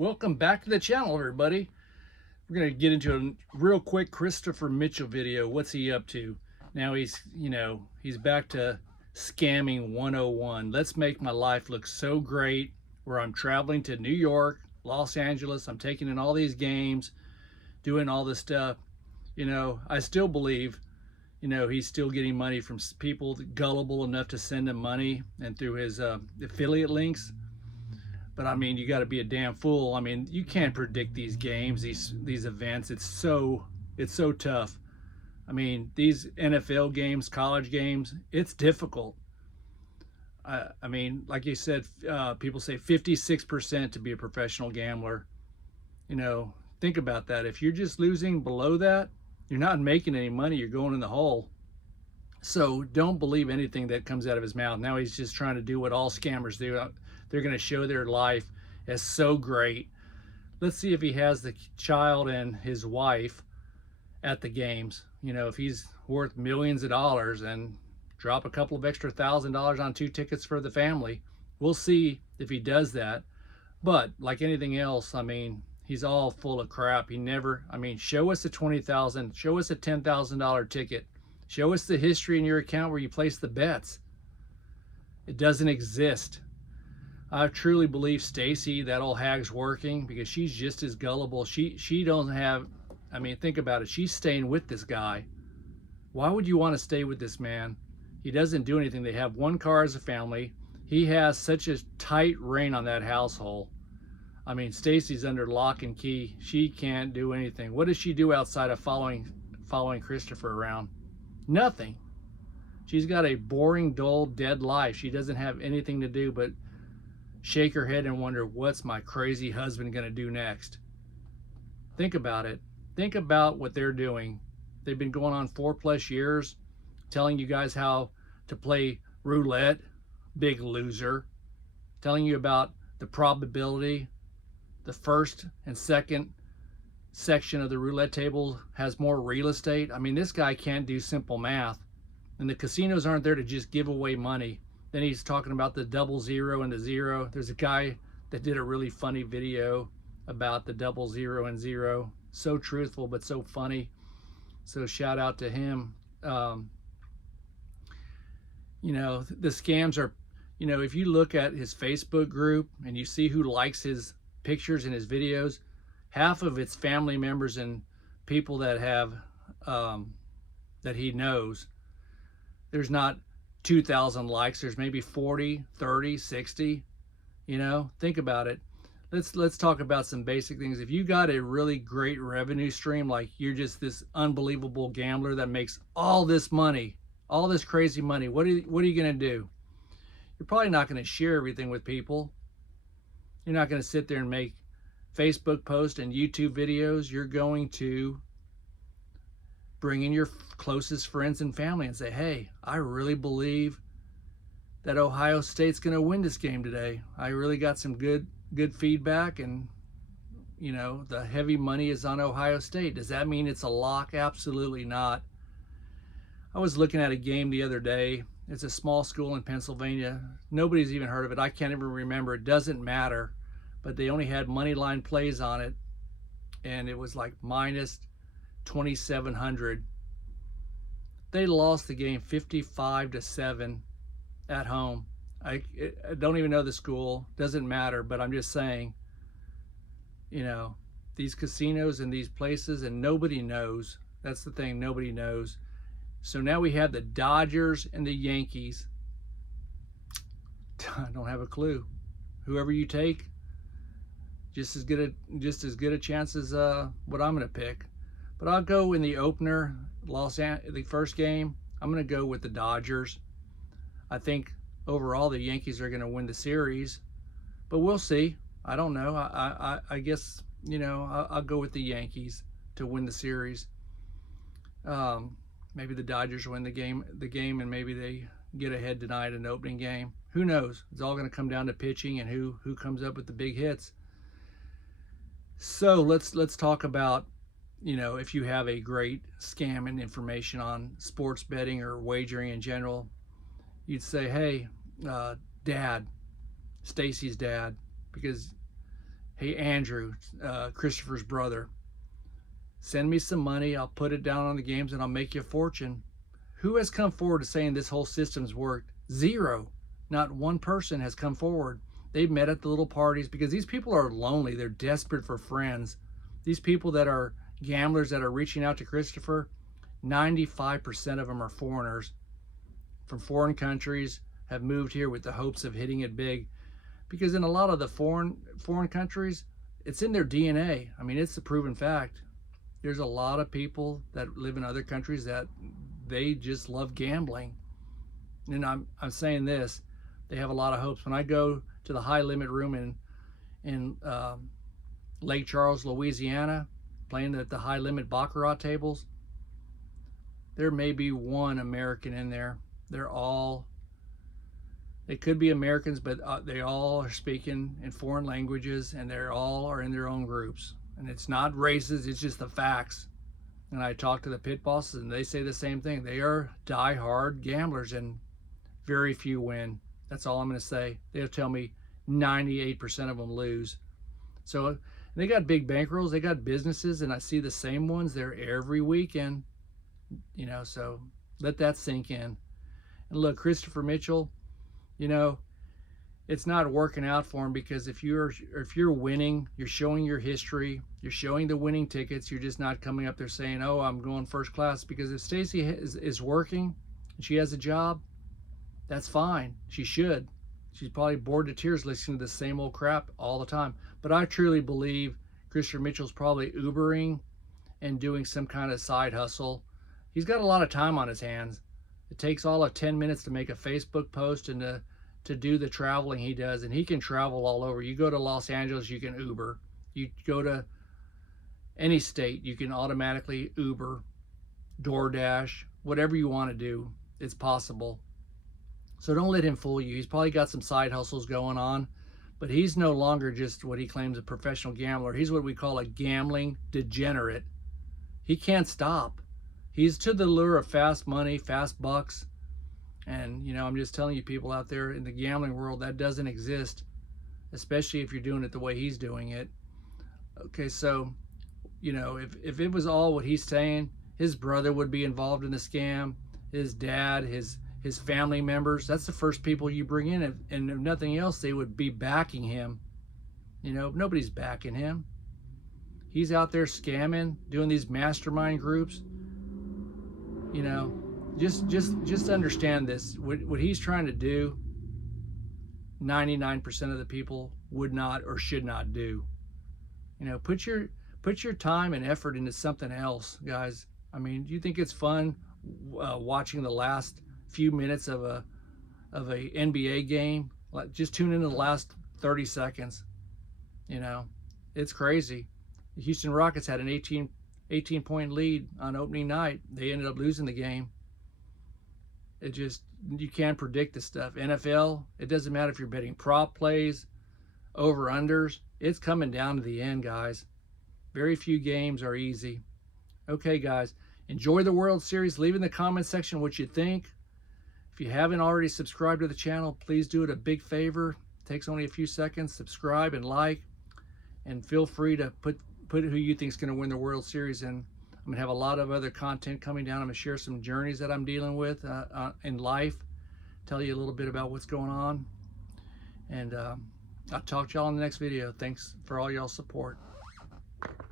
Welcome back to the channel, everybody. We're going to get into a real quick Christopher Mitchell video. What's he up to? Now he's back to scamming 101. Let's make my life look so great, where I'm traveling to New York, Los Angeles. I'm taking in all these games, doing all this stuff. I still believe, he's still getting money from people gullible enough to send him money and through his affiliate links. But I mean, you got to be a damn fool. I mean, you can't predict these games, these events. It's so tough. I mean, these NFL games, college games, it's difficult. I mean, like you said, people say 56% to be a professional gambler. Think about that. If you're just losing below that, you're not making any money. You're going in the hole. So don't believe anything that comes out of his mouth. Now he's just trying to do what all scammers do. They're going to show their life as so great. Let's see if he has the child and his wife at the games. If he's worth millions of dollars and drop a couple of extra $1,000 on 2 tickets for the family. We'll see if he does that. But like anything else, I mean, he's all full of crap. Show us a $20,000, show us a $10,000 ticket. Show us the history in your account where you place the bets. It doesn't exist. I truly believe Stacy, that old hag's working, because she's just as gullible. She don't have, think about it. She's staying with this guy. Why would you want to stay with this man? He doesn't do anything. They have one car as a family. He has such a tight rein on that household. I mean, Stacy's under lock and key. She can't do anything. What does she do outside of following Christopher around? Nothing. She's got a boring, dull, dead life. She doesn't have anything to do but shake her head and wonder, what's my crazy husband going to do next? Think about it. Think about what they're doing. They've been going on 4+ years telling you guys how to play roulette, big loser, telling you about the probability. The first and second section of the roulette table has more real estate. I mean, this guy can't do simple math. And the casinos aren't there to just give away money. Then he's talking about the 00 and the 0. There's a guy that did a really funny video about the 00 and 0. So truthful, but so funny. So shout out to him. The scams are, if you look at his Facebook group and you see who likes his pictures and his videos, half of it's family members and people that have, that he knows. There's not 2,000 likes. There's maybe 40, 30, 60. Think about it. Let's talk about some basic things. If you got a really great revenue stream, like you're just this unbelievable gambler that makes all this money, all this crazy money, what are you going to do? You're probably not going to share everything with people. You're not going to sit there and make Facebook posts and YouTube videos. You're going to bring in your closest friends and family and say, hey, I really believe that Ohio State's going to win this game today. I really got some good feedback, and the heavy money is on Ohio State. Does that mean it's a lock? Absolutely not. I was looking at a game the other day. It's a small school in Pennsylvania. Nobody's even heard of it. I can't even remember. It doesn't matter. But they only had money line plays on it, and it was like minus 2,700. They lost the game 55-7 at home. I don't even know the school. Doesn't matter. But I'm just saying, these casinos and these places, and nobody knows. That's the thing. Nobody knows. So now we have the Dodgers and the Yankees. I don't have a clue. Whoever you take, just as good a chance as what I'm going to pick. But I'll go in the opener, the first game. I'm going to go with the Dodgers. I think overall the Yankees are going to win the series, but we'll see. I don't know. I guess I'll go with the Yankees to win the series. Maybe the Dodgers win the game, and maybe they get ahead tonight in the opening game. Who knows? It's all going to come down to pitching and who comes up with the big hits. So let's talk about, if you have a great scam and information on sports betting or wagering in general, you'd say, hey, Dad, Stacy's dad, because Hey, Andrew, Christopher's brother, send me some money. I'll put it down on the games and I'll make you a fortune. Who has come forward to saying this whole system's worked? Zero. Not one person has come forward. They've met at the little parties because these people are lonely. They're desperate for friends. These people that are gamblers that are reaching out to Christopher, 95% of them are foreigners from foreign countries, have moved here with the hopes of hitting it big. Because in a lot of the foreign countries, it's in their DNA. I mean, it's a proven fact. There's a lot of people that live in other countries that they just love gambling. And I'm saying this, they have a lot of hopes. When I go to the high limit room in Lake Charles, Louisiana, playing at the high limit baccarat tables, there may be one American in there. They could be Americans, but they all are speaking in foreign languages, and they're all are in their own groups. And it's not races, it's just the facts. And I talk to the pit bosses, and they say the same thing. They are die-hard gamblers, and very few win. That's all I'm going to say. They'll tell me 98% of them lose. So they got big bankrolls, they got businesses, and I see the same ones there every weekend. You know, so let that sink in. And look, Christopher Mitchell, you know, it's not working out for him because if you're winning, you're showing your history, you're showing the winning tickets, you're just not coming up there saying, oh, I'm going first class. Because if Stacy is working and she has a job, that's fine. She should. She's probably bored to tears listening to the same old crap all the time. But I truly believe Christopher Mitchell's probably Ubering and doing some kind of side hustle. He's got a lot of time on his hands. It takes all of 10 minutes to make a Facebook post and to do the traveling he does, and he can travel all over. You go to Los Angeles, you can Uber. You go to any state, you can automatically Uber, DoorDash, whatever you want to do, it's possible. So don't let him fool you. He's probably got some side hustles going on, but he's no longer just what he claims a professional gambler. He's what we call a gambling degenerate. He can't stop. He's to the lure of fast money, fast bucks. And, you know, I'm just telling you, people out there in the gambling world, that doesn't exist, especially if you're doing it the way he's doing it. Okay, so, you know, if it was all what he's saying, his brother would be involved in the scam, his dad, his family members. That's the first people you bring in, and if nothing else, they would be backing him. You know, nobody's backing him. He's out there scamming, doing these mastermind groups. You know, just understand this. What he's trying to do, 99% of the people would not or should not do. You know, put your time and effort into something else, guys. I mean, do you think it's fun watching the last few minutes of a NBA game? Like, just tune into the last 30 seconds. You know, it's crazy. The Houston Rockets had an 18-point lead on opening night. They ended up losing the game. It just, you can't predict this stuff. NFL, it doesn't matter if you're betting prop plays, over-unders. It's coming down to the end, guys. Very few games are easy. Okay, guys, enjoy the World Series. Leave in the comment section what you think. If you haven't already subscribed to the channel, please do it a big favor. It takes only a few seconds. Subscribe and like, and feel free to put who you think is going to win the World Series. And I'm going to have a lot of other content coming down. I'm going to share some journeys that I'm dealing with in life, tell you a little bit about what's going on. And I'll talk to y'all in the next video. Thanks for all y'all's support.